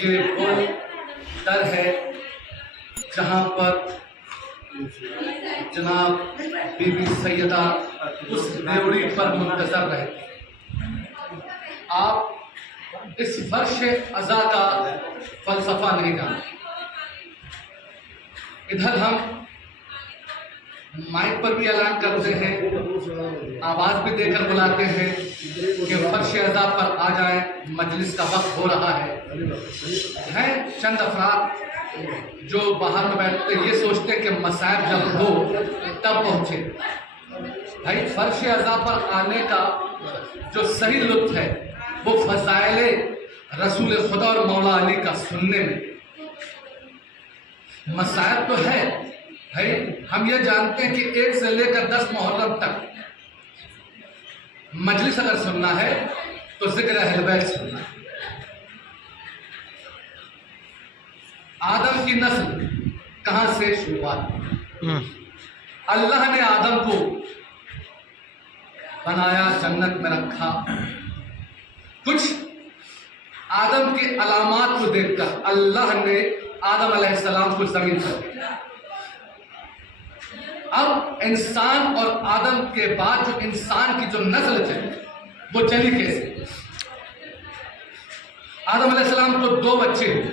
یہ وہ در ہے جہاں پر جناب بی بی سیدہ اس ڈیوڑی پر منتظر رہتے۔ آپ اس فرش عزا کا فلسفہ نہیں جانتے۔ ادھر ہم مائک پر بھی اعلان کرتے ہیں، آواز بھی دے کر بلاتے ہیں کہ فرش عزا پر آ جائیں، مجلس کا وقت ہو رہا ہے۔ ہیں چند افراد جو باہر میں بیٹھتے یہ سوچتے کہ مصائب جب ہو تب پہنچے۔ بھائی فرش عزا پر آنے کا جو صحیح لطف ہے وہ فضائل رسول خدا اور مولا علی کا سننے میں۔ مصائب تو ہے بھائی، ہم یہ جانتے ہیں کہ 1 سے لے کر 10 محرم تک مجلس اگر سننا ہے تو ذکر اہل بیت سننا ہے۔ آدم کی نسل کہاں سے شروعات؟ اللہ نے آدم کو بنایا، جنت میں رکھا، کچھ آدم کے علامات کو دیکھ کر اللہ نے آدم علیہ السلام کو زمین پر دیا۔ اب انسان اور آدم کے بعد جو انسان کی جو نسل چلی وہ چلی کیسے؟ آدم علیہ السلام کو 2 بچے ہوئے،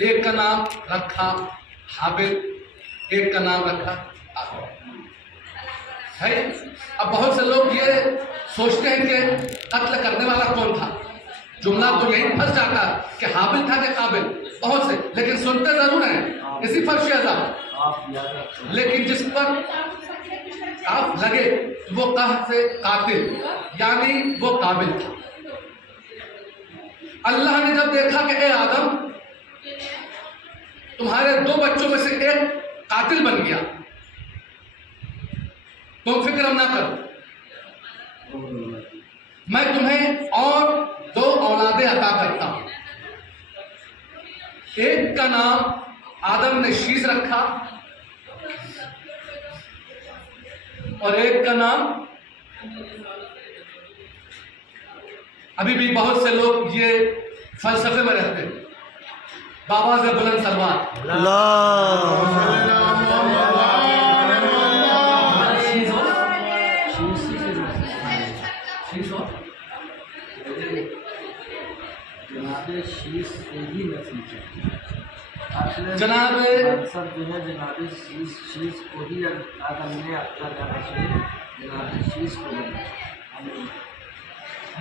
ایک کا نام رکھا حابل، ایک کا نام رکھا قابل۔ ہے اب بہت سے لوگ یہ سوچتے ہیں کہ قتل کرنے والا کون تھا، جملہ تو یہی پھنس جاتا ہے کہ حابل تھا کہ قابل، بہت سے لیکن سنتے ضرور ہیں اسی فرش عزا، لیکن جس پر کاف لگے وہ قحط سے قاتل، یعنی وہ قابل تھا۔ اللہ نے جب دیکھا کہ اے آدم تمہارے 2 بچوں میں سے ایک قاتل بن گیا، تم فکر نہ کرو، میں تمہیں اور 2 اولادیں عطا کرتا ہوں۔ ایک کا نام آدم نے شیز رکھا اور ایک کا نام، ابھی بھی بہت سے لوگ یہ فلسفے میں رہتے ہیں، بابا سے بلند سلوات جناب سب جو ہے جناب شیش کو ہی آدم نے اپنا جانا چاہیے، جناب شیش کو بنا۔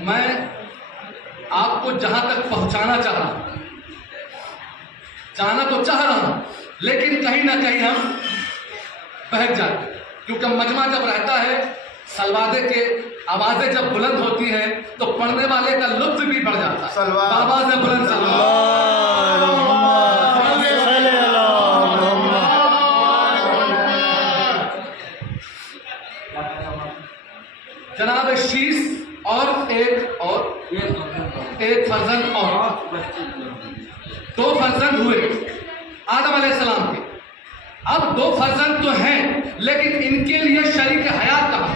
میں آپ کو جہاں تک پہنچانا چاہ رہا ہوں، جانا تو چاہ رہا ہوں لیکن کہیں نہ کہیں ہم بہک جاتے ہیں، کیونکہ مجمع جب رہتا ہے سلوادے کے آوازیں جب بلند ہوتی ہیں تو پڑھنے والے کا لطف بھی بڑھ جاتا ہے۔ بابا سے بلند جناب شیش اور ایک فرزند اور 2 فرزند ہوئے آدم علیہ السلام کے۔ اب 2 فرزند تو ہیں لیکن ان کے لیے شریک حیات کہاں؟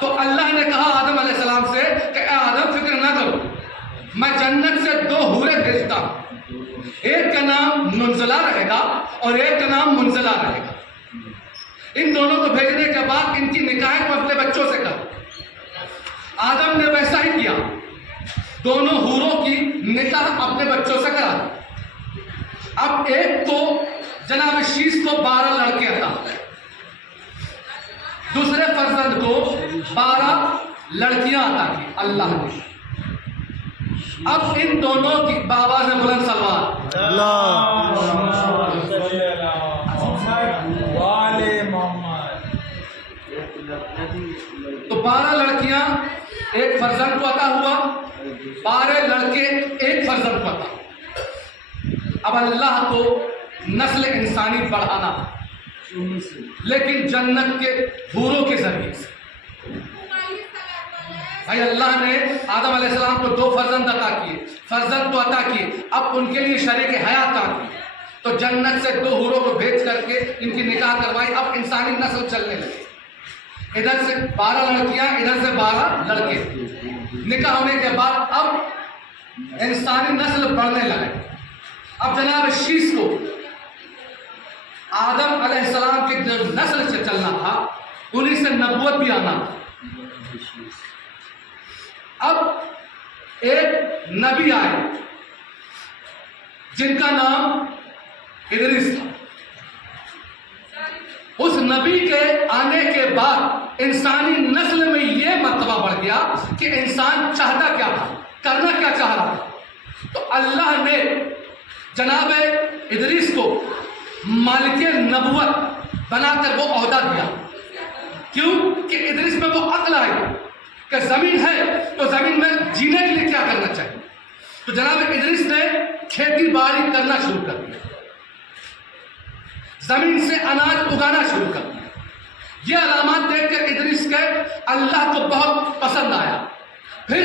تو اللہ نے کہا آدم علیہ السلام سے کہ اے آدم فکر نہ کرو، میں جنت سے 2 حوریں بھیجتا ہوں، ایک کا نام منزلہ رہے گا اور ایک کا نام منزلہ رہے گا۔ ان دونوں کو بھیجنے کے بعد ان کی نکاح کو اپنے بچوں سے کرو۔ آدم نے ویسا ہی کیا، دونوں حوروں کی نکاح اپنے بچوں سے کرا۔ اب ایک کو جناب شیش کو 12 لڑکے عطا ہوئے، دوسرے فرزند کو 12 لڑکیاں عطا کی اللہ نے۔ اب ان دونوں کی بابا سے بلند سلوات تو 12 لڑکیاں ایک فرزند کو عطا ہوا، 12 لڑکے ایک فرزند کو عطا۔ اب اللہ کو نسل انسانی بڑھانا لیکن جنت کے حوروں کے ذریعے سے۔ بھائی اللہ نے آدم علیہ السلام کو 2 فرزند عطا کیے، فرزند تو عطا کیے، اب ان کے لیے شریک حیات عطا کی، تو جنت سے 2 حوروں کو بھیج کر کے ان کی نکاح کروائی۔ اب انسانی نسل چلنے لگی، ادھر سے 12 لڑکیاں ادھر سے 12 لڑکے، نکاح ہونے کے بعد اب انسانی نسل بڑھنے لگے. اب جناب شیش کو آدم علیہ السلام کے جو نسل سے چلنا تھا انہی سے نبوت بھی آنا تھا. اب ایک نبی آئے جن کا نام ادریس تھا. اس نبی کے آنے کے بعد انسانی نسل میں یہ مرتبہ بڑھ گیا کہ انسان چاہتا کیا تھا, کرنا کیا چاہ رہا تھا. تو اللہ نے جناب ادریس کو مالک نبوت بنا کر وہ عہدہ دیا. کیوں کہ ادریس میں وہ عقل آئی کہ زمین ہے تو زمین میں جینے کے لیے کیا کرنا چاہیے. تو جناب ادریس نے کھیتی باڑی کرنا شروع کر دیا, زمین سے اناج اگانا شروع کر دیا. یہ علامات دیکھ کر ادریس کے اللہ کو بہت پسند آیا. پھر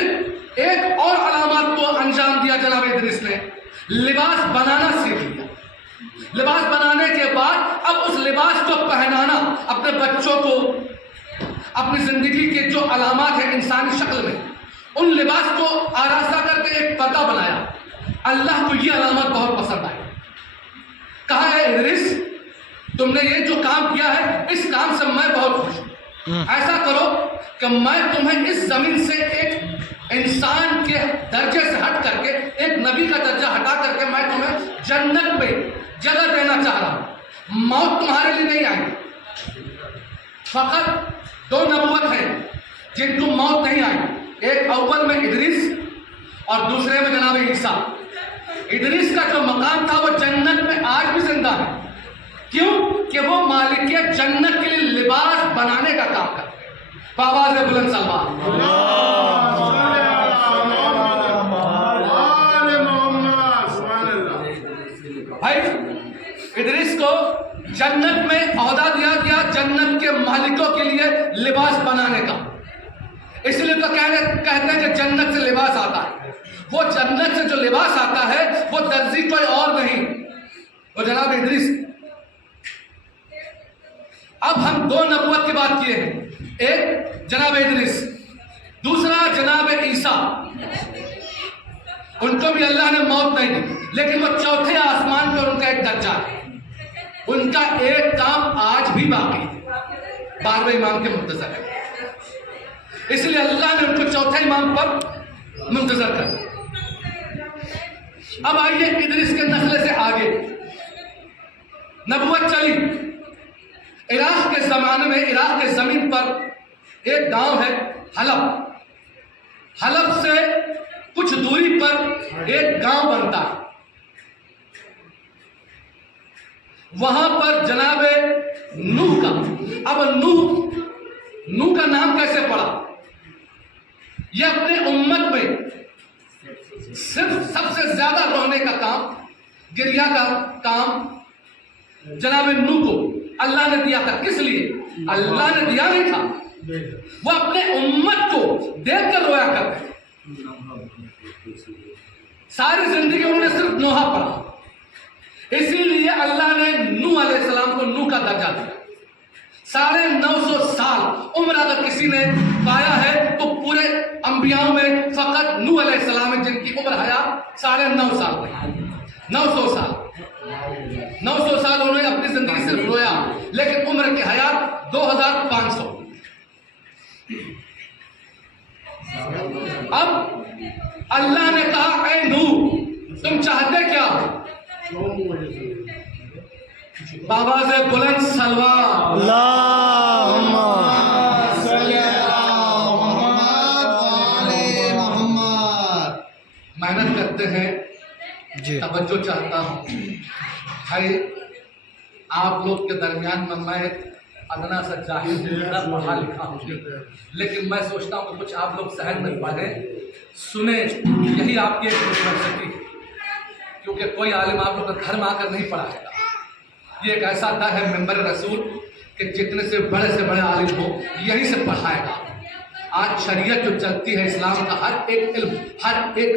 ایک اور علامات کو انجام دیا جناب ادریس نے, لباس بنانا سیکھ لیا. لباس بنانے کے بعد اب اس لباس کو پہنانا, اپنے بچوں کو اپنی زندگی کے جو علامات ہیں انسانی شکل میں ان لباس کو آراستہ کر کے ایک پردہ بنایا. اللہ کو یہ علامات بہت پسند آئی. کہا ہے ادریس تم نے یہ جو کام کیا ہے اس کام سے میں بہت خوش ہوں. ایسا کرو کہ میں تمہیں اس زمین سے ایک انسان کے درجے سے ہٹ کر کے ایک نبی کا درجہ ہٹا کر کے میں تمہیں جنت میں جگہ دینا چاہ رہا ہوں. موت تمہارے لیے نہیں آئی. فقط 2 نبوت ہیں جن کو موت نہیں آئی. ایک اول میں ادریس اور دوسرے میں جناب عیسیٰ. ادریس کا جو مقام تھا وہ جنت میں آج بھی زندہ ہے. کیوں کہ وہ مالک جنت کے لیے لباس بنانے کا کام کرتے ہیں. بآواز بلند سلمان بھائی. ادریس کو جنت میں عہدہ دیا گیا جنت کے مالکوں کے لیے لباس بنانے کا. اس لیے تو کہتے ہیں کہ جنت سے لباس آتا ہے. وہ جنت سے جو لباس آتا ہے وہ درزی کوئی اور نہیں, وہ جناب ادریس. اب ہم 2 نبوت کی بات کیے ہیں, ایک جناب ادریس, دوسرا جناب عیسیٰ. ان کو بھی اللہ نے موت نہیں دی لیکن وہ چوتھے آسمان پر ان کا ایک درجہ ہے. ان کا ایک کام آج بھی باقی ہے, 12ویں امام کے منتظر ہے. اس لیے اللہ نے ان کو چوتھے امام پر منتظر کر دیا. اب آئیے ادریس کے نسل سے آگے نبوت چلی. عراق کے زمانے میں عراق کے زمین پر ایک گاؤں ہے حلب. حلب سے کچھ دوری پر ایک گاؤں بنتا ہے. وہاں پر جناب نوح کا, اب نوح کا نام کیسے پڑا؟ یہ اپنے امت میں صرف سب سے زیادہ رونے کا کام, گریہ کا کام جناب نوح کو اللہ نے دیا تھا. کس لیے اللہ نے دیا نہیں تھا, وہ اپنے امت کو دیکھ کر رویا کرتے. ساری زندگی انہوں نے صرف نوحہ پڑھا, اسی لیے اللہ نے نوح علیہ السلام کو نوح کا درجہ دیا. 950 سال عمر اگر کسی نے پایا ہے تو پورے انبیاء میں فقط نوح علیہ السلام ہے جن کی عمر حیات 9.5 سال رہی. 900 سال 900 سال انہوں نے اپنی زندگی صرف رویا, لیکن عمر کی حیات 2500. اب اللہ نے کہا اے نوح تم چاہتے کیا ہو؟ بآواز بلند سلوات اللہم صلی علی محمد. محنت کرتے ہیں, جی توجہ چاہتا ہوں بھائی. آپ لوگ کے درمیان میں ادنا سا جاہل ہوں, پڑھا لکھا ہوں, لیکن میں سوچتا ہوں کہ کچھ آپ لوگ شہر میں پڑھیں سنیں, یہی آپ کی ایک یونیورسٹی ہے. کیونکہ کوئی عالم آپ لوگ گھر میں آ کر نہیں پڑھائے گا. یہ ایک ایسا در ہے ممبر رسول کہ جتنے سے بڑے عالم ہو یہی سے پڑھائے گا. آج شریعت جو چلتی ہے اسلام کا ہر ایک علم, ہر ایک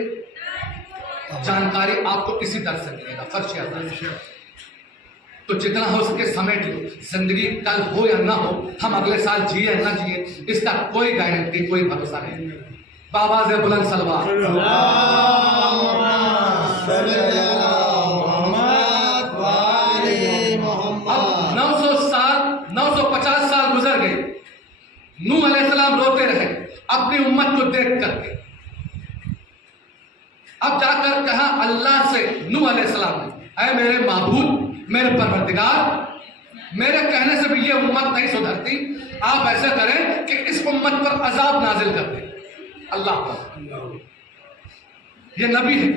جانکاری آپ کو اسی در سے ملے گا, فرش یا تو جتنا ہو سکے سمیٹ لو. زندگی کل ہو یا نہ ہو, ہم اگلے سال جیے یا نہ جیے, اس کا کوئی گارنٹی, کوئی بھروسہ نہیں. بآواز بلند سلوات اب جا کر کہا اللہ سے نوح علیہ السلام نے، اے میرے معبود، میرے پروردگار، میرے کہنے سے بھی یہ امت نہیں سدھرتی، آپ ایسا کریں کہ اس امت پر عذاب نازل کر دیں۔ اللہ کو یہ نبی ہے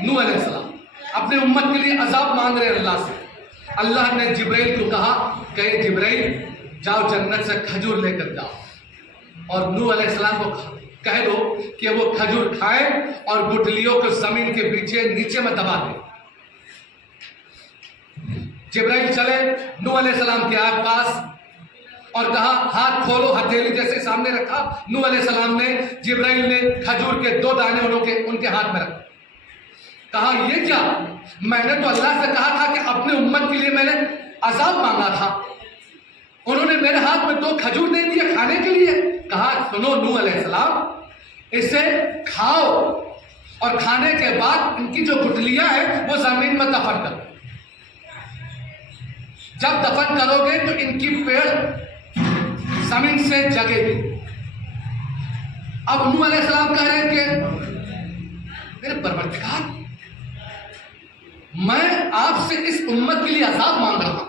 نوح علیہ السلام، اپنے امت کے لیے عذاب مانگ رہے ہیں اللہ سے۔ اللہ نے جبرائیل کو کہا کہ اے جبرائیل جاؤ جنت سے کھجور لے کر جاؤ، اور نوح علیہ السلام کو کہہ دو کہ وہ کھجور کھائیں اور گٹلیوں کو زمین کے نیچے میں دبا دیں۔ جبرائیل چلے نوح علیہ السلام کے پاس اور کہا ہاتھ کھولو، ہتھیلی جیسے سامنے رکھا۔ نوح علیہ السلام نے، جبرائیل نے کھجور کے 2 دانے ان کے ہاتھ میں رکھا، کہا یہ کیا؟ میں نے تو اللہ سے کہا تھا کہ اپنے امت کے لیے میں نے عذاب مانگا تھا، انہوں نے میرے ہاتھ میں 2 کھجور دے دیے کھانے کے لیے۔ کہا سنو نوح علیہ السلام، اسے کھاؤ اور کھانے کے بعد ان کی جو گٹلیاں ہیں وہ زمین میں دفن کرو، جب دفن کرو گے تو ان کی پیڑ زمین سے جگے گی۔ اب نوح علیہ السلام کہہ رہے ہیں کہ میرے پروردگار، میں آپ سے اس امت کے لیے عذاب مانگ رہا ہوں،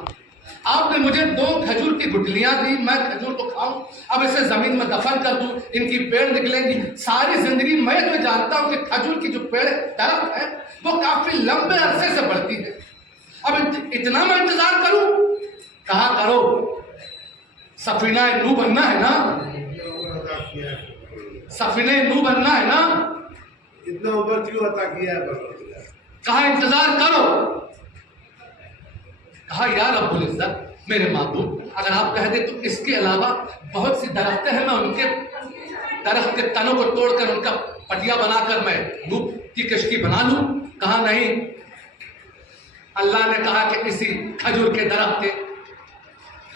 آپ نے مجھے 2 کھجور کی گٹلیاں دی، میں کھجور کو کھاؤں، اب اسے زمین میں دفن کر دوں، ان کی پیڑ نکلیں گی۔ ساری زندگی میں تو جانتا ہوں کہ کھجور کی جو پیڑ درخت ہے وہ کافی لمبے عرصے سے بڑھتی ہے، اب اتنا میں انتظار کروں؟ کہا کرو، سفینہ نوح بننا ہے نا، سفینہ نوح بننا ہے نا، اتنا اوپر کیوں عطا کیا ہے؟ کہا انتظار کرو۔ کہا یا رب العزت، میرے معبود، اگر آپ کہہ دیں تو اس کے علاوہ بہت سی درختیں ہیں، میں ان کے درخت کے تنوں کو توڑ کر ان کا پٹیا بنا کر میں نوح کی کشتی بنا لوں۔ کہا نہیں، اللہ نے کہا کہ اسی کھجور کے درخت کے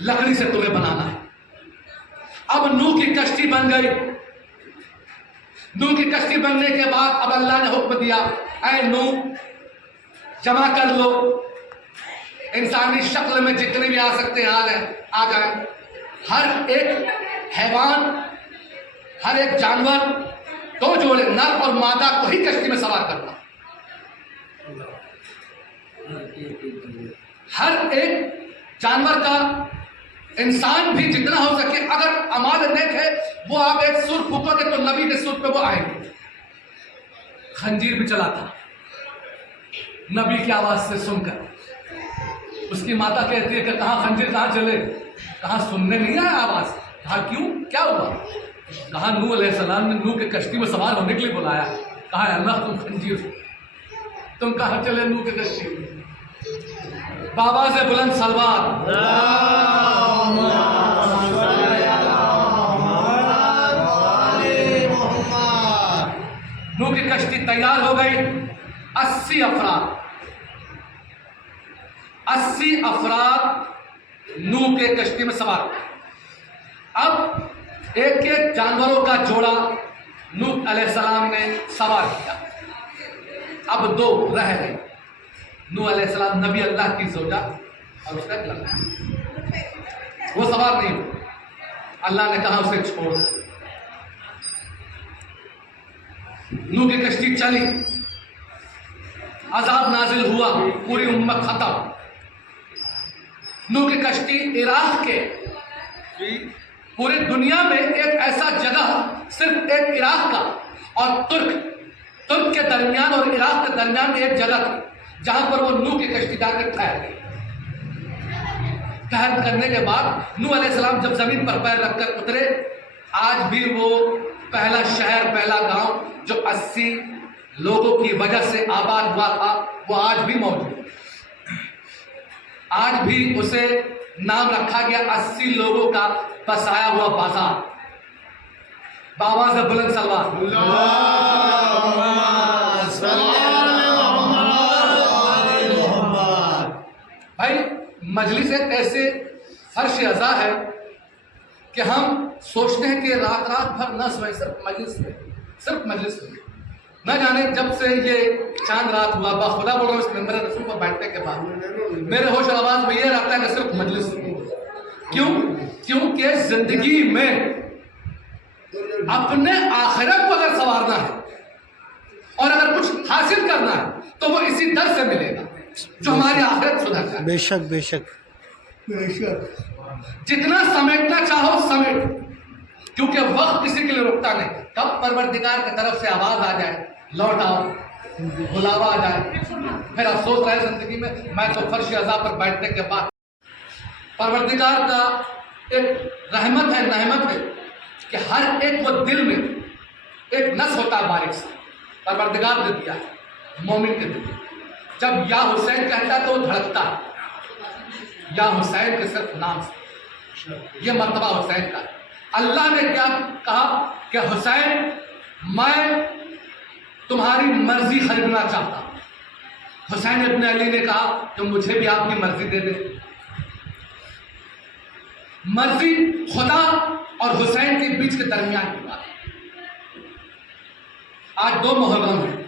لکڑی سے تمہیں بنانا ہے۔ اب نوح کی کشتی بن گئی۔ نوح کی کشتی بننے کے بعد اب اللہ نے حکم دیا، اے نوح جمع کر لو، انسانی شکل میں جتنے بھی آ سکتے ہیں آ جائیں، ہر ایک حیوان، ہر ایک جانور، 2 جوڑے نر اور مادہ کو ہی کشتی میں سوار کرنا، ہر ایک جانور کا، انسان بھی جتنا ہو سکے، اگر اعمال نیک ہے وہ آپ ایک سر پھونکو گے تو نبی کے سر پہ وہ آئیں گے۔ خنجیر بھی چلا تھا نبی کی آواز سے سن کر، اس کی ماتا کہتی ہے کہ کہاں خنجیر کہاں چلے؟ کہاں سننے نہیں آیا آواز؟ کہا کیوں، کیا ہوا؟ کہا نوح علیہ السلام نے نوح کے کشتی میں سوار ہونے کے لیے بلایا۔ کہا اللہ تم خنجیر ہو، تم کہاں چلے نوح کے کشتی میں؟ بابا سے بلند سلوات، نوح کی کشتی تیار ہو گئی، 80 افراد نوح کے کشتی میں سوار۔ اب ایک ایک جانوروں کا جوڑا نوح علیہ السلام نے سوار کیا، اب 2 رہ گئے، نوح علیہ السلام، نبی اللہ کی زوجہ اور اس کا ایک لڑکا، وہ سوار نہیں ہوئے۔ اللہ نے کہا اسے چھوڑ۔ نوح کی کشتی چلی، عذاب نازل ہوا، پوری امت ختم۔ نوح کی کشتی عراق کے، پوری دنیا میں ایک ایسا جگہ صرف ایک عراق کا اور ترک کے درمیان اور عراق کے درمیان میں ایک جگہ تھی جہاں پر وہ نوح کی کشتی جا کر ٹھہر گئی۔ ٹھہر کرنے کے بعد نوح علیہ السلام جب زمین پر پیر رکھ کر اترے، آج بھی وہ پہلا شہر، پہلا گاؤں جو 80 لوگوں کی وجہ سے آباد ہوا تھا، وہ آج بھی موجود ہے۔ آج بھی اسے نام رکھا گیا 80 لوگوں کا بسایا ہوا بازار۔ بابا سے بلند سلوات، بھائی مجلس ایک ایسے فرش عزا ہے کہ ہم سوچتے ہیں کہ رات بھر نہ سوئے، صرف مجلس میں نہ جانے جب سے یہ چاند رات ہوا، باخدا بول رہا ہوں اس ممبر رسول پر بیٹھنے کے بعد میرے ہوش و آواز میں یہ رہتا ہے کہ صرف مجلس میں۔ کیونکہ زندگی میں اپنے آخرت کو اگر سنوارنا ہے اور اگر کچھ حاصل حاصل کرنا ہے تو وہ اسی در سے ملے گا جو ہماری آخرت سدھر جائے. بے شک بے شک. جتنا سمیٹنا چاہو سمیٹ، کیونکہ وقت کسی کے لیے رکتا نہیں. کب پروردگار کی طرف سے آواز آ جائے لوٹ آؤ، بلاوا آ جائے، پھر افسوس رہے زندگی میں تو فرش عزا پر بیٹھنے کے بعد. پروردگار کا ایک رحمت ہے، نعمت ہے کہ ہر ایک کو دل میں ایک نس ہوتا ہے باریک سا، پروردگار نے دیا ہے مومن کے دل میں. جب یا حسین کہتا ہے تو وہ دھڑکتا ہے، یا حسین کے صرف نام سے. یہ مرتبہ حسین کا ہے. اللہ نے کیا کہا کہ حسین میں تمہاری مرضی خریدنا چاہتا ہوں. حسین ابن علی نے کہا کہ مجھے بھی آپ کی مرضی دے دے. مرضی خدا اور حسین کے بیچ کے درمیان کی بات. آج 2 محرم ہے،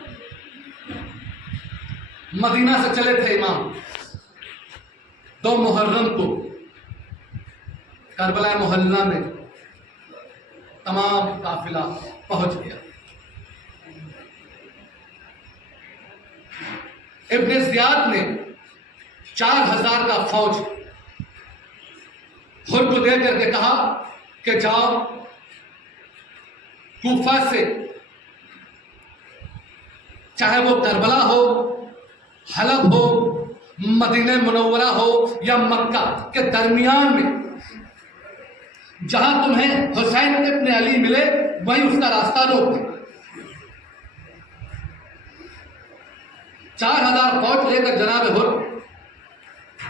مدینہ سے چلے تھے امام. 2 محرم کو کربلا محلہ میں تمام قافلہ پہنچ گیا. ابن زیاد نے 4000 کا فوج خود کو دے کر کے کہا کہ جاؤ کوفہ سے، چاہے وہ کربلا ہو، حلب ہو، مدینہ منورہ ہو یا مکہ کے درمیان میں جہاں تمہیں حسین ابن علی ملے وہیں اس کا راستہ روک دے. 4000 فوج لے کر جناب حر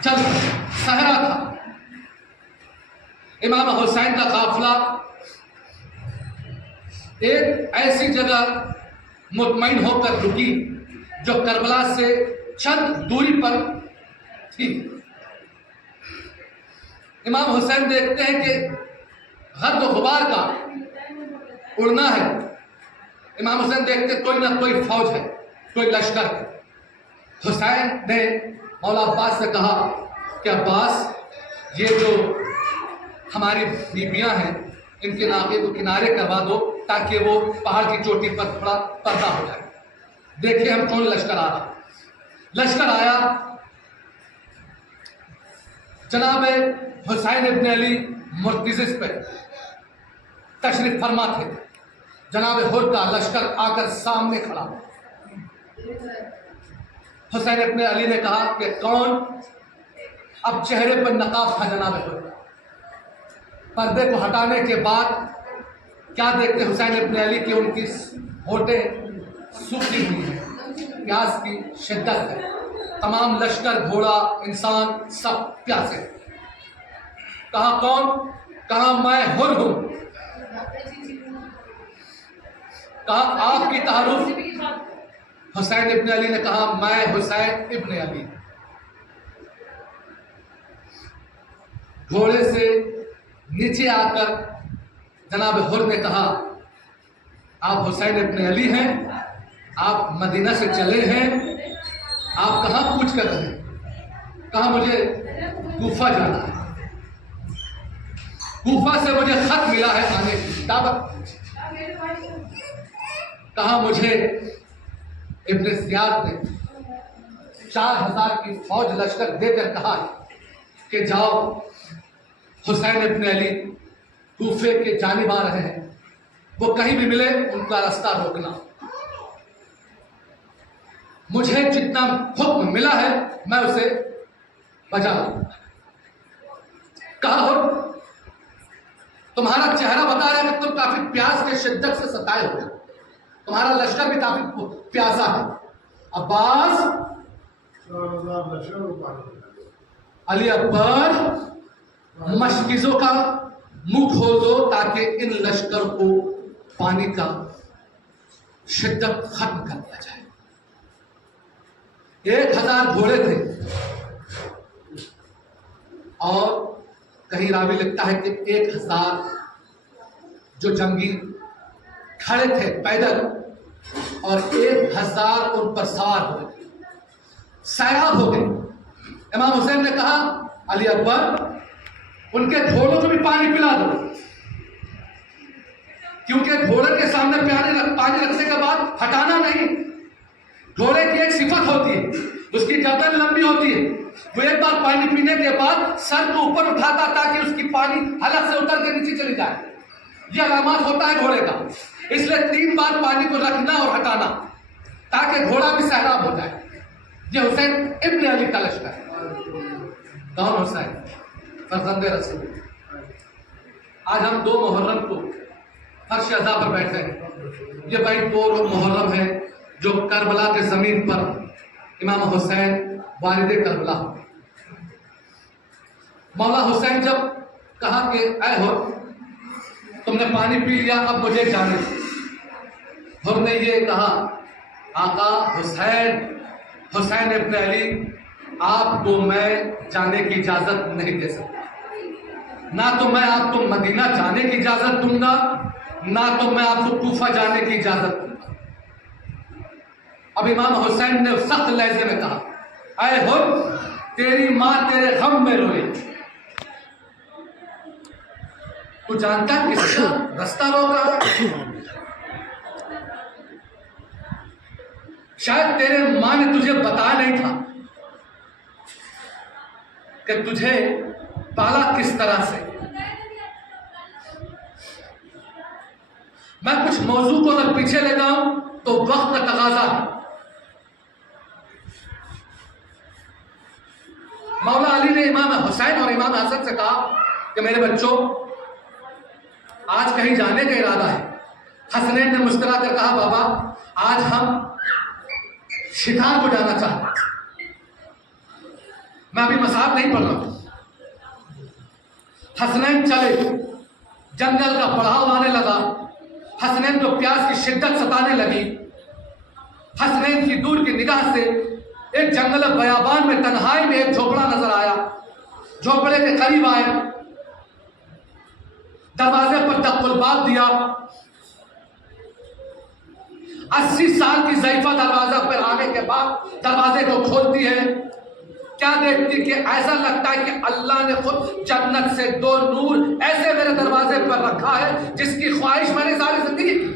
چل صحرا تھا. امام حسین کا قافلہ ایک ایسی جگہ مطمئن ہو کر رکی جو کربلا سے چند دوری پر تھی. امام حسین دیکھتے ہیں کہ غرد و غبار کا اڑنا ہے. امام حسین دیکھتے کوئی نہ کوئی فوج ہے، کوئی لشکر ہے. حسین نے مولا عباس سے کہا کہ عباس یہ جو ہماری بیویاں ہیں ان کے ناکے کو کنارے کروا دو تاکہ وہ پہاڑ کی چوٹی پر تھوڑا پردہ ہو جائے. دیکھیے ہم کون لشکر آ رہا. لشکر آیا. جناب حسین ابن علی مرتضی پہ تشریف فرما تھے. جناب حر کا لشکر آ کر سامنے کھڑا. حسین ابن علی نے کہا کہ کون؟ اب چہرے پر نقاب تھا جناب حر. پردے کو ہٹانے کے بعد کیا دیکھتے حسین ابن علی کی ان کی ہونٹیں سوکھی ہوئی ہیں، پیاس کی شدت ہے. تمام لشکر، گھوڑا، انسان سب پیاسے. کہا کون؟ کہا میں حر ہوں. کہا آپ کی تعارف؟ حسین ابن علی نے کہا میں حسین ابن علی. گھوڑے سے نیچے آ کر جناب حر نے کہا آپ حسین ابن علی ہیں، آپ مدینہ سے چلے ہیں، آپ کہاں کوچ کر رہے ہیں؟ کہا مجھے کوفہ جانا ہے. کوفہ سے مجھے خط ملا ہے آنے کی دعوت. کہا مجھے ابن زیاد نے 4000 کی فوج لشکر دے کر کہا کہ جاؤ حسین ابن علی کوفے کے جانب آ رہے ہیں، وہ کہیں بھی ملے ان کا راستہ روکنا. مجھے جتنا حکم ملا ہے میں اسے بجا لوں. کہا ہو تمہارا چہرہ بتا رہا ہے کہ تم کافی پیاس کے شدت سے ستائے ہو، تمہارا لشکر بھی کافی پیاسا ہے. عباس، علی اکبر، مشکزوں کا منہ کھول دو تاکہ ان لشکر کو پانی کا شدت ختم کر دیا جائے. 1000 گھوڑے تھے اور کہیں راوی لکھتا ہے کہ 1000 جو جنگی کھڑے تھے پیدل اور 1000 ان پر سوار ہوئے، سیراب ہو گئے. امام حسین نے کہا علی اکبر ان کے گھوڑوں کو بھی پانی پلا دو، کیونکہ گھوڑے کے سامنے پانی رکھنے کے بعد ہٹانا نہیں. گھوڑے کی ایک صفت ہوتی ہے، اس کی گردن لمبی ہوتی ہے، وہ ایک بار پانی پینے کے بعد سر کو اوپر اٹھاتا تاکہ اس کی پانی حلق سے اتر کے نیچے چلی جائے. یہ علامات ہوتا ہے گھوڑے کا. اس لیے 3 بار پانی کو رکھنا اور ہٹانا تاکہ گھوڑا بھی سیراب ہو جائے. یہ حسین ابن علی کا لشکر ہے. کون حسین؟ فرزند رسول. آج ہم 2 محرم کو فرش عزا پر بیٹھے ہیں. یہ بیت وہ محرم ہے جو کربلا کے زمین پر امام حسین والد کربلا. مولا حسین جب کہا کہ اے ہو تم نے پانی پی لیا اب مجھے جانے. حر نے یہ کہا آقا حسین ابن علی آپ کو میں جانے کی اجازت نہیں دے سکتا. نہ تو میں آپ کو مدینہ جانے کی اجازت دوں گا نہ تو میں آپ کو کوفہ جانے کی اجازت دوں گا. اب امام حسین نے سخت لہجے میں کہا اے حر تیری ماں تیرے غم میں روئے. تو جانتا ہے کس کا رستہ روک رہا ہے؟ شاید تیرے ماں نے تجھے بتایا نہیں تھا کہ تجھے پالا کس طرح سے. میں کچھ موضوع کو اگر پیچھے لے جاؤں تو وقت کا تقاضا ہے. مولا علی نے امام حسین اور امام حسن سے کہا کہ میرے بچوں آج کہیں جانے کا ارادہ ہے. حسنین نے مسکرا کر کہا بابا آج ہم شکار کو جانا چاہتے ہیں. میں ابھی مصاحب نہیں پڑھ رہا ہوں. حسنین چلے. جنگل کا پڑاؤ آنے لگا. حسنین کو پیاس کی شدت ستانے لگی. حسنین کی دور کی نگاہ سے ایک جنگل بیابان میں تنہائی میں ایک جھوپڑا نظر آیا. جھوپڑے کے قریب آئے. دروازے پر دق الباب دیا. 80 سال کی ضعیفہ دروازہ پر آنے کے بعد دروازے کو کھولتی ہے. کیا دیکھتی کہ ایسا لگتا ہے کہ اللہ نے خود جنت سے 2 نور ایسے میرے دروازے پر رکھا ہے جس کی خواہش میں نے ساری زندگی کی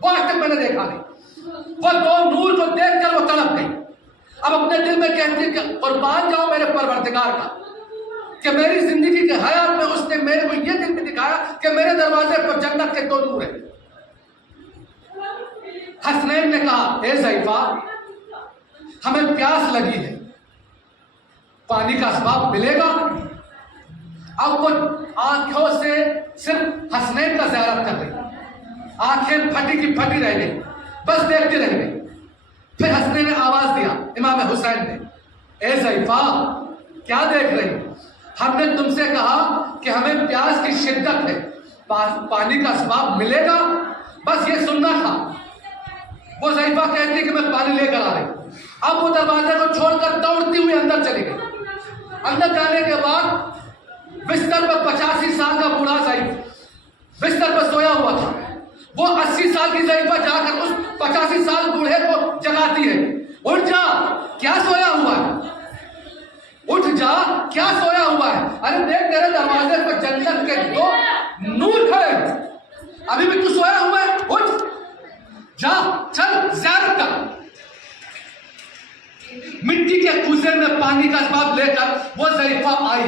وہ آج تک میں نے دیکھا نہیں. وہ 2 نور کو دیکھ کر وہ تڑپ گئی. اب اپنے دل میں کہتی ہے کہ قربان جاؤ میرے پروردگار کا کہ میری زندگی کے حیات میں اس نے میرے کو یہ دل بھی دکھایا کہ میرے دروازے پر جنت کے 2 نور ہیں. حسنین نے کہا اے ضعیفہ ہمیں پیاس لگی ہے پانی کا اسباب ملے گا. اب وہ آنکھوں سے صرف حسنین کا زیارت کر رہی. آنکھیں پھٹی کی پھٹی رہ گئی بس دیکھتی رہ گئی. پھر حسنین نے آواز دیا امام حسین نے اے ضعیفہ کیا دیکھ رہی. ہم نے تم سے کہا کہ ہمیں پیاس کی شدت ہے پانی کا اسباب ملے گا بس یہ سننا تھا. وہ ضعیفہ کہتی کہ میں پانی لے کر آ رہی. اب وہ دروازے کو چھوڑ کر دوڑتی ہوئی اندر چلی گئی. اندر جانے کے بعد بستر پر 85 سال کا بوڑھا ضعیف بستر پر سویا ہوا تھا. وہ 80 سال کی ضعیفہ جا کر اس 85 سال بوڑھے کو جگاتی ہے. اٹھ جا کیا سویا ہوا ہے. اٹھ جا کیا سویا ہوا ہے. ارے دیکھ تیرے دروازے پر جنت کے 2 نور کھڑے ہیں. ابھی بھی تو سویا ہوا ہے. اٹھ جا چل زیارت کر. مٹی کے کوزے میں پانی کا اسباب لے کر وہ ضعیفہ آئی.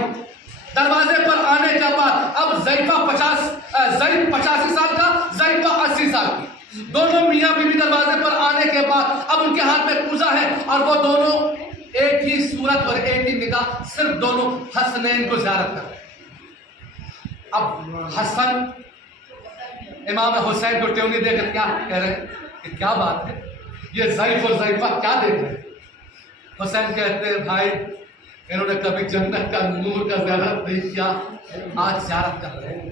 دروازے پر آنے کے بعد اب ضعیفہ 85 سال کا ضعیفہ 80 سال کی دونوں میاں بیوی دروازے پر آنے کے بعد اب ان کے ہاتھ میں کوزہ ہے اور وہ دونوں ایک ہی صورت اور ایک ہی نگاہ صرف دونوں حسنین کو زیارت کر رہے ہیں. اب حسن امام حسین کو ٹیونی دے کر کیا کہہ رہے ہیں کہ کیا بات ہے یہ ضعیف اور ضعیفہ کیا دیکھ رہے ہیں. حسین کہتے ہیں بھائی انہوں نے کبھی جنت کا نور کا زیارت نہیں کیا آج زیارت کر رہے ہیں.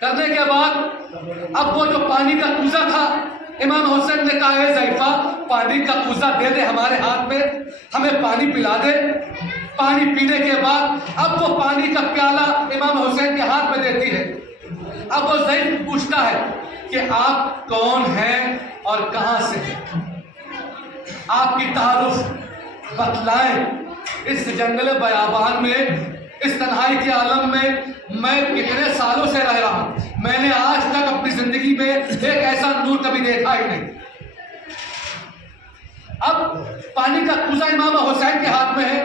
کرنے کے بعد اب وہ جو پانی کا کوزہ تھا امام حسین نے کہا اے ضعیفہ پانی کا کوزہ دے دے ہمارے ہاتھ میں ہمیں پانی پلا دے. پانی پینے کے بعد اب وہ پانی کا پیالہ امام حسین کے ہاتھ میں دیتی ہے. اب وہ ضعیف پوچھتا ہے کہ آپ کون ہیں اور کہاں سے ہیں. آپ کی تعارف بتلائیں. اس جنگل بیابان میں اس تنہائی کے عالم میں کتنے سالوں سے رہ رہا ہوں. میں نے آج تک اپنی زندگی میں ایک ایسا نور کبھی دیکھا ہی نہیں. اب پانی کا کوزہ امام حسین کے ہاتھ میں ہے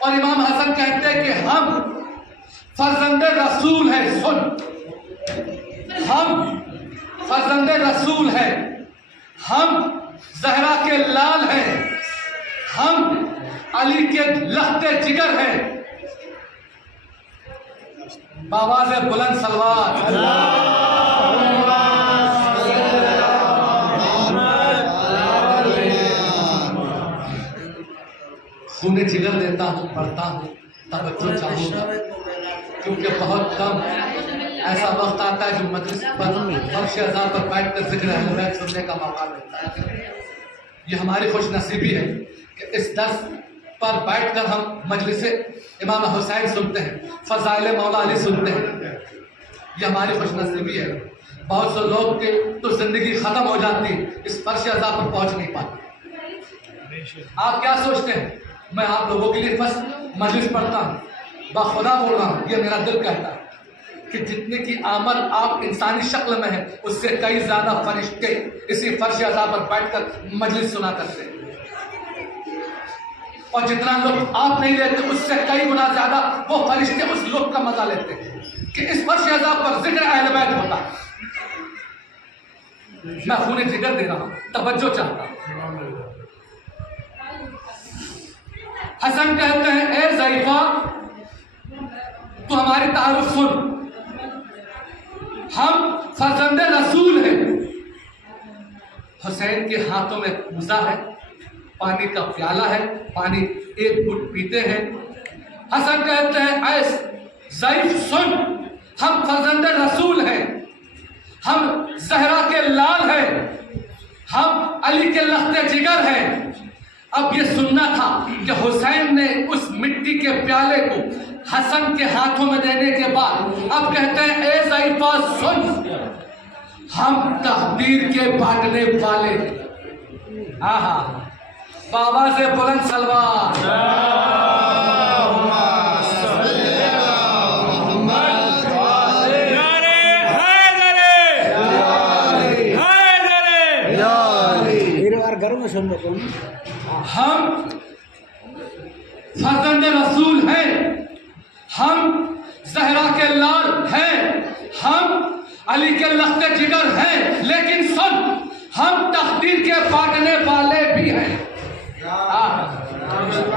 اور امام حسن کہتے ہیں کہ ہم فرزند رسول ہیں، سن، ہم فرزند رسول ہیں، ہم زہرا کے لال ہیں، ہم علی کے لخت جگر ہیں. بآواز بلند سلوات خون جگر دیتا ہوں، پڑھتا ہوں، توجہ چاہوں گا، کیونکہ بہت کم ایسا وقت آتا ہے جو مجلس پر فرش عزا پر بیٹھ کر ذکر اہل بیت سننے کا موقع ملتا ہے. یہ ہماری خوش نصیبی ہے کہ اس درس پر بیٹھ کر ہم مجلس امام حسین سنتے ہیں، فضائل مولا علی سنتے ہیں. یہ ہماری خوش نصیبی ہے. بہت سے لوگ کے تو زندگی ختم ہو جاتی ہے، اس فرش عزا پر پہنچ نہیں پاتے. آپ کیا سوچتے ہیں میں آپ لوگوں کے لیے بس مجلس پڑھتا ہوں؟ بخدا بول رہا ہوں، یہ میرا دل کہتا ہے کہ جتنے کی آمد آپ انسانی شکل میں ہے اس سے کئی زیادہ فرشتے اسی فرش عزا پر بیٹھ کر مجلس سنا کرتے ہیں، اور جتنا لطف آپ نہیں لیتے اس سے کئی گنا زیادہ وہ فرشتے اس لطف کا مزہ لیتے ہیں کہ اس فرش عزا پر ذکر اہل بیت ہوتا ہے. میں خون جگر دے رہا ہوں، توجہ چاہتا ہوں. حسن کہتے ہیں اے ضعیفہ تو ہماری تعارف سن، ہم فرزند رسول ہیں. حسین کے ہاتھوں میں کوزہ ہے، پانی کا پیالہ ہے، پانی ایک گھٹ پیتے ہیں. حسن کہتے ہیں اے ضعیف سن، ہم فرزند رسول ہیں، ہم زہرا کے لال ہیں، ہم علی کے لخت جگر ہیں. اب یہ سننا تھا کہ حسین نے اس مٹی کے پیالے کو حسن کے ہاتھوں میں دینے کے بعد اب کہتے ہیں اے ضعیفہ سن، ہم تقدیر کے بانٹنے والے. آہا، بآواز بلند سلوات ہم فرزند رسول ہیں، ہم زہرا کے لال ہیں، ہم علی کے لخت جگر ہیں، لیکن سن، ہم تقدیر کے بانٹنے والے بھی ہیں.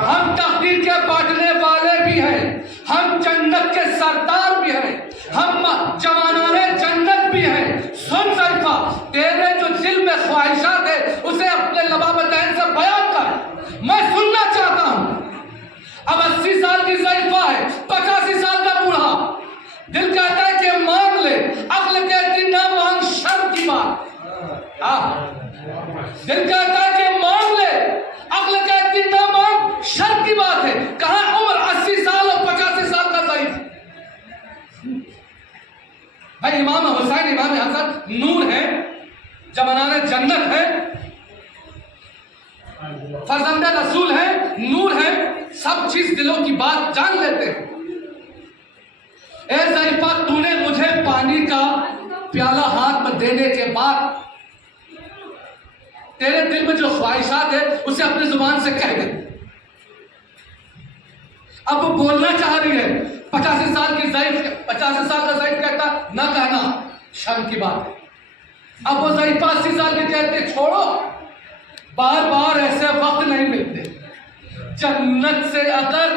ہم تقدیر کے بانٹنے والے بھی ہیں، ہم جنت کے سردار بھی ہیں، ہم جوانان جنت بھی ہیں. سن ضعیفہ، تیرے جو دل میں خواہشات ہے اسے اپنے لباب دہن سے بیان کر، میں سننا چاہتا ہوں. اب 80 سال کی ضعیفہ ہے، 85 سال کا بوڑھا، دل کہتا ہے کہ مانگ لے، عقل کہتی نہ مانگ، شر کی بات. دل کہتا ہے کہ مانگ لے، عقل کہتی نہ مانگ، شر کی بات ہے. کہاں عمر 80 سال اور 85 سال کا ضعیف؟ بھائی امام حسین امام حسن نور ہے، جوانان جنت ہے، فرزند رسول ہے، نور ہے، سب چیز دلوں کی بات جان لیتے ہیں. اے ضعیفہ، تو نے مجھے پانی کا پیالہ ہاتھ میں دینے کے بعد تیرے دل میں جو خواہشات ہے اسے اپنی زبان سے کہہ دے. اب وہ بولنا چاہ رہی ہے، 85 سال کا ضعیف کہتا نہ کہنا، شرم کی بات ہے. اب وہ ضعیفہ 80 سال کے کہتے چھوڑو، بار بار ایسے وقت نہیں ملتے. جنت سے اگر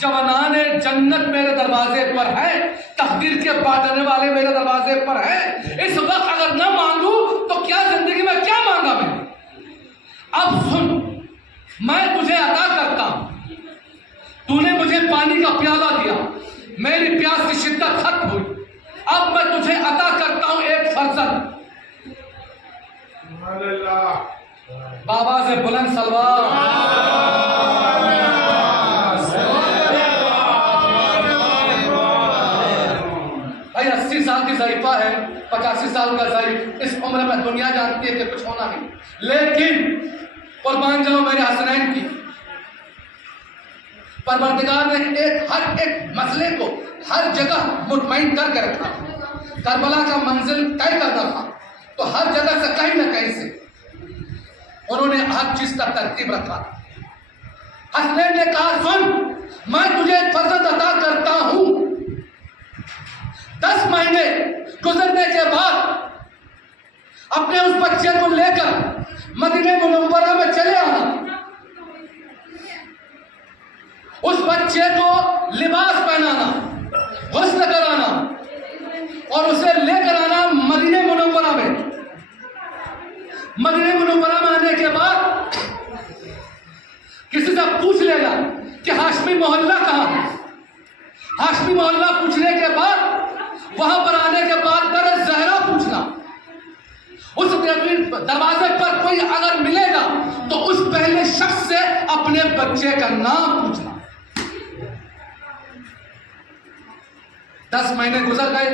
جوانان جنت میرے دروازے پر ہیں، تقدیر کے بانٹنے والے میرے دروازے پر ہیں، اس وقت اگر نہ مانگوں تو کیا زندگی میں کیا مانگا میں؟ اب سن، میں تجھے عطا کرتا ہوں. تو نے مجھے پانی کا پیالہ دیا، میری پیاس کی شدت ختم ہوئی. اب میں تجھے عطا کرتا ہوں ایک فرزند. بابا سے بلند سلوات. بھائی 80 سال کی ضعیفہ ہے، 85 سال کا ضعیف، اس عمر میں دنیا جانتی ہے کہ کچھ ہونا نہیں، لیکن قربان جاؤ میرے حسنین کی، پروردگار نے ہر ایک مسئلے کو ہر جگہ مطمئن کر کے رکھا. کربلا کا منزل طے کرنا تھا تو ہر جگہ سے کہیں نہ کہیں سے انہوں نے ہر چیز کا ترتیب رکھا تھا. حسنین نے کہا سن میں تجھے ایک فرزند عطا کرتا ہوں, 10 مہینے گزرنے کے بعد اپنے اس بچے کو لے کر مدینہ منورہ میں چلے آنا, اس بچے کو لباس پہنانا, غسل کرانا اور اسے لے کر آنا مدینہ منورہ میں. مدینہ منورہ میں آنے کے بعد کسی سے پوچھ لینا کہ ہاشمی محلہ کہاں ہے. ہاشمی محلہ پوچھنے کے بعد وہاں پر آنے کے بعد در زہرا پوچھنا. اس دروازے پر کوئی اگر ملے گا تو اس پہلے شخص سے اپنے بچے کا نام پوچھنا. 10 مہینے گزر گئے.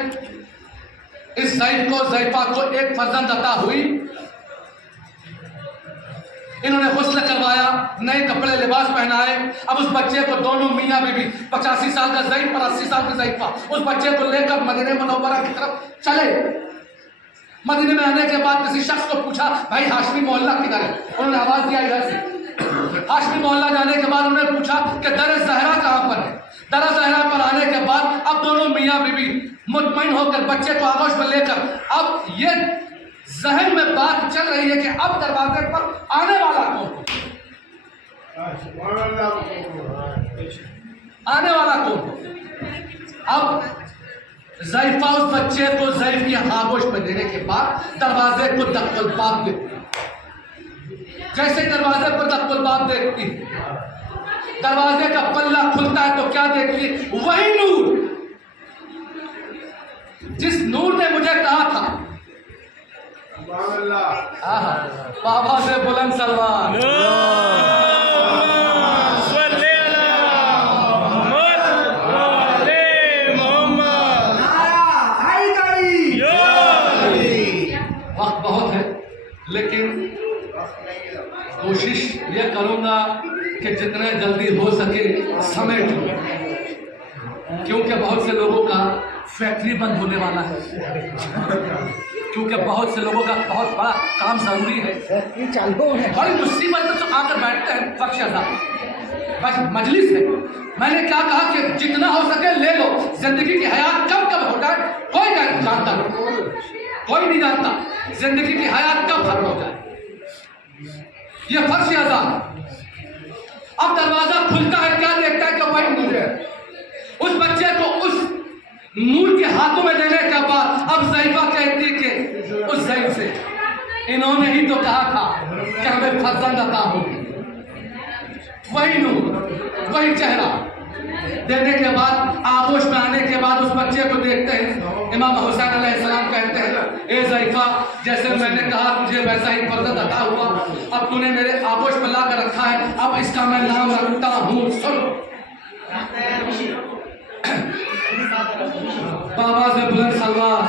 اس زیفہ کو ایک فرزند عطا ہوئی. انہوں نے غسل کروایا, نئے کپڑے لباس پہنائے. اب اس بچے کو دونوں میاں بیوی 85 سال کا ضعیف اور 80 سال کا ضعیفہ اس بچے کو لے کر مدینہ منورہ کی طرف چلے. مدینہ میں آنے کے بعد کسی شخص کو پوچھا بھائی ہاشمی محلہ کدھر ہے. انہوں نے آواز دیا ادھر سے. ہاشمی محلہ جانے کے بعد انہوں نے پوچھا کہ در زہرا کہاں پر ہے. در زہرا پر آنے کے بعد اب دونوں میاں بیوی مطمئن ہو کر بچے کو آغوش میں لے کر اب یہ ذہن میں بات چل رہی ہے کہ اب دروازے پر آنے والا کون, آنے والا کون. اب ضعیفہ اس بچے کو ضعیف کی آغوش میں دینے کے بعد دروازے کو دق الباب دیکھتی. جیسے دروازے پر دق الباب دیکھتی, دروازے کا پلہ کھلتا ہے تو کیا دیکھتی, وہی نور جس نور نے مجھے کہا تھا. بابا سے بلند سلمان وقت بہت ہے لیکن کوشش یہ کروں گا کہ جتنے جلدی ہو سکے سمیٹ لوں, کیونکہ بہت سے لوگوں کا فیکٹری بند ہونے والا ہے, کیونکہ بہت سے لوگوں کا بہت بڑا کام ضروری ہے. بڑی مصیبت تو آ کر بیٹھتے ہیں بخش صاحب, بس مجلس ہے. میں نے کیا کہا کہ جتنا ہو سکے لے لو. زندگی کی حیات کب کب ہوتا ہے کوئی نہیں جانتا, کوئی نہیں جانتا زندگی کی حیات کب ختم ہو جائے. یہ فرش آزاد. اب دروازہ کھلتا ہے, کیا دیکھتا ہے کہ وہی نور ہے. اس بچے کو اس نور کے ہاتھوں میں دینے کے بعد اب ضعیفہ کہتی کہ اس ضعیف سے انہوں نے ہی تو کہا تھا کہ ہمیں فرزند عطا ہوگی. وہی نور, وہی چہرہ دینے کے بعد آغوش میں آنے کے بعد اس بچے کو دیکھتے ہیں. امام حسین علیہ السلام کہتے ہیں اے ضعیفہ جیسے میں نے کہا تجھے ویسا ہی فرزند عطا ہوا, اب تو نے میرے آغوش میں لا کر رکھا ہے, اب اس کا میں نام رکھتا ہوں. سن بابا سے بلند سلمان.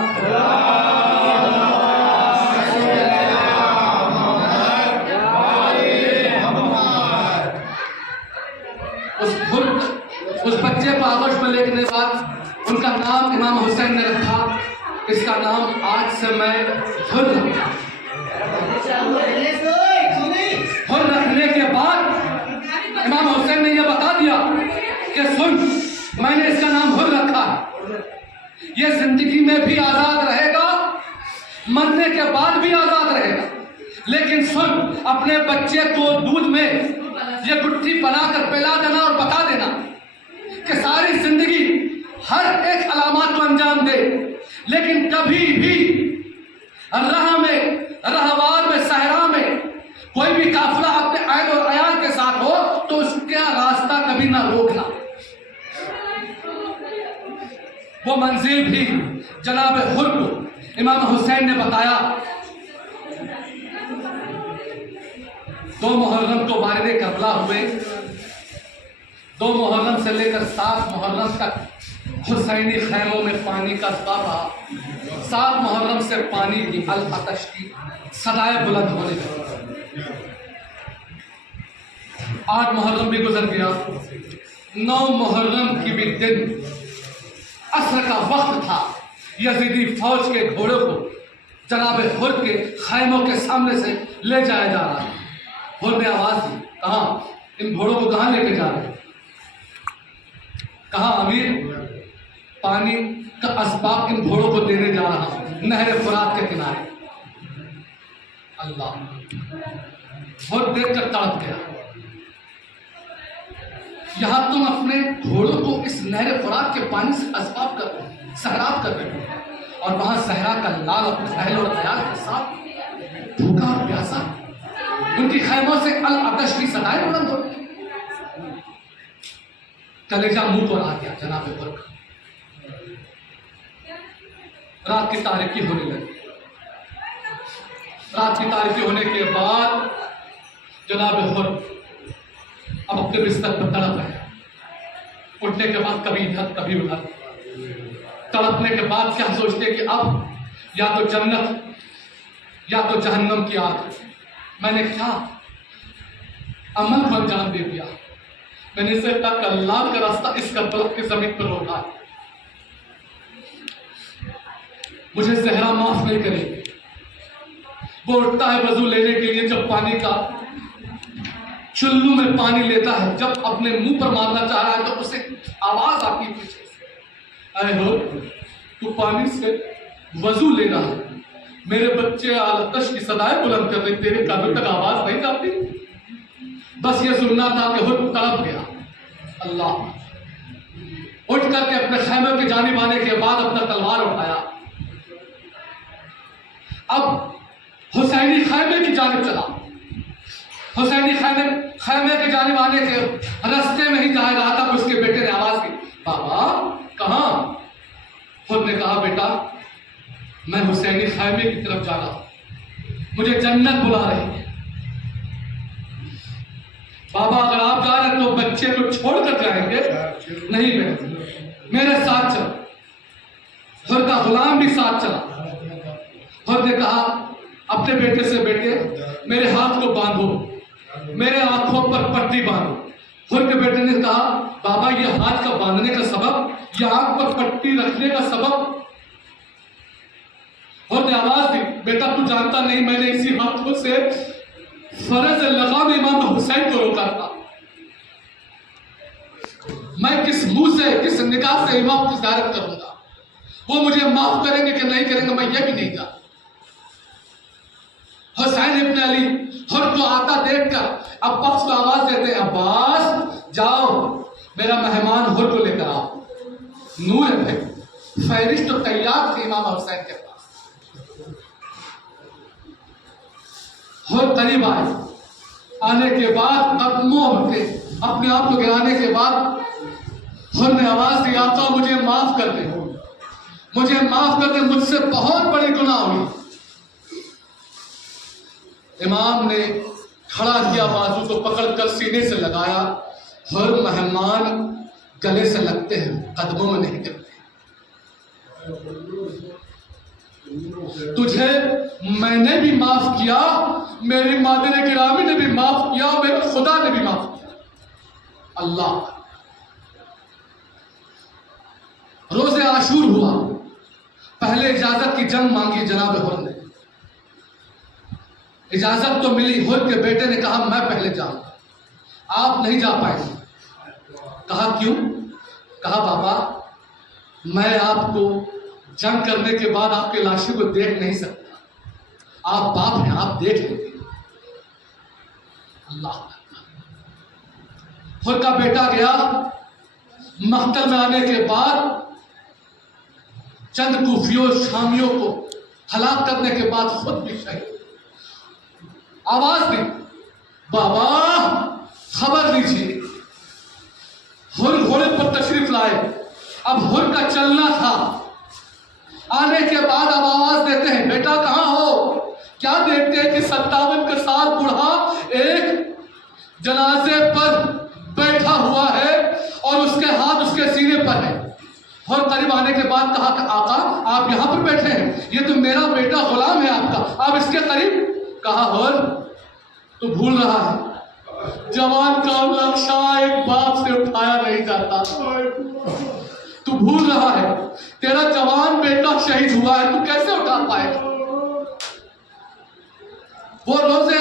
اس بچے کو آغوش میں لے کے بعد ان کا نام امام حسین نے رکھا. اس کا نام آج سے میں حر رکھا. حر رکھنے کے بعد امام حسین نے یہ بتا دیا کہ سن میں نے اس کا نام حر رکھا, یہ زندگی میں بھی آزاد رہے گا, مرنے کے بعد بھی آزاد رہے گا. لیکن سن اپنے بچے کو دودھ میں یہ گٹھی بنا کر پلا دینا اور بتا دینا کہ ساری زندگی ہر ایک علامات کو انجام دے, لیکن کبھی بھی راہ میں, رہوار میں, صحرا میں کوئی بھی قافلہ اپنے اہل اور عیال کے ساتھ ہو تو اس کا راستہ کبھی نہ روکنا. وہ منزل بھی جناب حر کو امام حسین نے بتایا. 2 محرم کو وارد کربلا ہوئے. 2 محرم سے لے کر 7 محرم تک حسینی خیموں میں پانی کا دباؤ رہا. 7 محرم سے پانی کی العطش کی صدائیں بلند ہونے لگی. 8 محرم بھی گزر گیا. 9 محرم کی بھی دن عصر کا وقت تھا. یزیدی فوج کے گھوڑوں کو جناب حر کے خیموں کے سامنے سے لے جایا جا رہا. حر نے آواز دی، کہاں ان گھوڑوں کو کہاں لے کے جا رہے ہیں؟ کہا امیر پانی کا اسباب ان گھوڑوں کو دینے جا رہا ہوں نہر فرات کے کنارے۔ اللہ حر دیکھ کر تڑپ گیا، یہاں تم اپنے گھوڑوں کو اس نہر فرات کے پانی سے اسباب کر رہے ہیں، سیراب کر رہے ہیں، اور وہاں صحرا کا لال اپنے اہل اور عیال کے ساتھ بھوکا اور پیاسا ان کی خیموں سے العطش کی صدائیں بلند ہو گئی۔ کلیجہ منہ پر آ گیا جناب حر کا۔ رات کی تاریکی ہونے لگی، رات کی تاریکی ہونے کے بعد جناب حر اب اپنے بستر پر تڑپ رہے، اٹھنے کے بعد کبھی ادھر کبھی ادھر، تڑپنے کے بعد کیا سوچتے کہ اب یا تو جنت یا تو جہنم کی آگ، میں نے کیا عمل کو انجام دے دیا، میں نے اسے تک اللہ کا راستہ اس کربلا کی زمین پر روکا، مجھے زہرا معاف نہیں کرے گی۔ وہ اٹھتا ہے وضو لینے کے لیے، جب پانی کا چلو میں پانی لیتا ہے، جب اپنے منہ پر مارنا چاہ رہا ہے تو اسے آواز آتی ہے پیچھے سے، اے ہو تو پانی سے وضو لے رہا ہے، میرے بچے آتش کی صدائیں بلند کر رہے، تیرے کانوں تک آواز نہیں جاتی؟ بس یہ سننا تھا کہ حر تڑپ گیا۔ اللہ اٹھ کر کے اپنے خیمے کی جانب آنے کے بعد اپنا تلوار اٹھایا، اب حسینی خیمے کی جانب چلا۔ حسینی خیمے کی جانب آنے کے راستے میں ہی جا رہا تھا، اس کے بیٹے نے آواز کی، بابا کہاں؟ حر نے کہا بیٹا میں حسینی خیمے کی طرف جا رہا ہوں، مجھے جنت بلا رہی ہے۔ بابا اگر آپ جا رہے ہیں تو بچے کو چھوڑ کر جائیں گے؟ نہیں میرے ساتھ چل۔ حر کا غلام بھی ساتھ چلا۔ حر نے کہا اپنے بیٹے سے، بیٹے میرے ہاتھ کو باندھو، میرے آنکھوں پر پٹی باندھو۔ حر کے بیٹے نے کہا بابا یہ ہاتھ کا باندھنے کا سبب، یہ آنکھ پر پٹی رکھنے کا سبب؟ حر نے آواز دی، بیٹا تو جانتا نہیں میں نے اسی ہاتھوں سے فرض لگام امام حسین کو روکا تھا، میں کس منہ سے کس نگاہ سے امام کی زیارت کروں گا، وہ مجھے معاف کریں گے کہ نہیں کریں گے میں یہ بھی نہیں جانتا۔ حسین ابن علی حر کو آتا دیکھ کر عباس کو آواز دیتے، عباس جاؤ میرا مہمان حر کو لے کر آؤ۔ نور ہے بھائی، فہرست تو تیار تھی امام حسین کے پاس۔ حر قریب آئے، آنے کے بعد قدموں کے اپنے آپ کو گرانے کے بعد حر نے آواز دی، آقا مجھے معاف کر دے، مجھے معاف کر دے، مجھ سے بہت بڑی گناہ ہوئی۔ امام نے کھڑا کیا، بازو کو پکڑ کر سینے سے لگایا، حر مہمان گلے سے لگتے ہیں قدموں میں نہیں گرتے۔ تجھے میں نے بھی معاف کیا، میری مادر گرامی نے بھی معاف کیا، میرے خدا نے بھی معاف کیا۔ اللہ روز عاشور ہوا، پہلے اجازت کی جنگ مانگی جناب حر نے، اجازت تو ملی۔ حر کے بیٹے نے کہا میں پہلے جاؤں، آپ نہیں جا پائے۔ کہا کیوں؟ کہا بابا میں آپ کو جنگ کرنے کے بعد آپ کے لاشوں کو دیکھ نہیں سکتا، آپ باپ ہیں، آپ دیکھ لیں گے۔ اللہ حر کا بیٹا گیا، مقتل میں آنے کے بعد چند کوفیوں شامیوں کو ہلاک کرنے کے بعد خود بھی شہید۔ آواز دی بابا خبر دیجیے۔ حر گھوڑے پر تشریف لائے، اب حر کا چلنا تھا، آنے کے بعد اب آواز دیتے ہیں بیٹا کہاں ہو؟ کیا دیکھتے ہیں کہ 57 کے ساتھ بوڑھا ایک جنازے پر بیٹھا ہوا ہے اور اس کے ہاتھ اس کے سینے پر ہے۔ حر قریب آنے کے بعد کہا کہ آقا آپ یہاں پر بیٹھے ہیں، یہ تو میرا بیٹا غلام ہے آپ کا، آپ اس کے قریب۔ کہا حر تو بھول رہا ہے، جوان کا نقشہ ایک باپ سے اٹھایا نہیں جاتا، تو بھول رہا ہے، تیرا جوان بیٹا شہید ہوا ہے، تو کیسے اٹھا پائے گا؟ وہ روز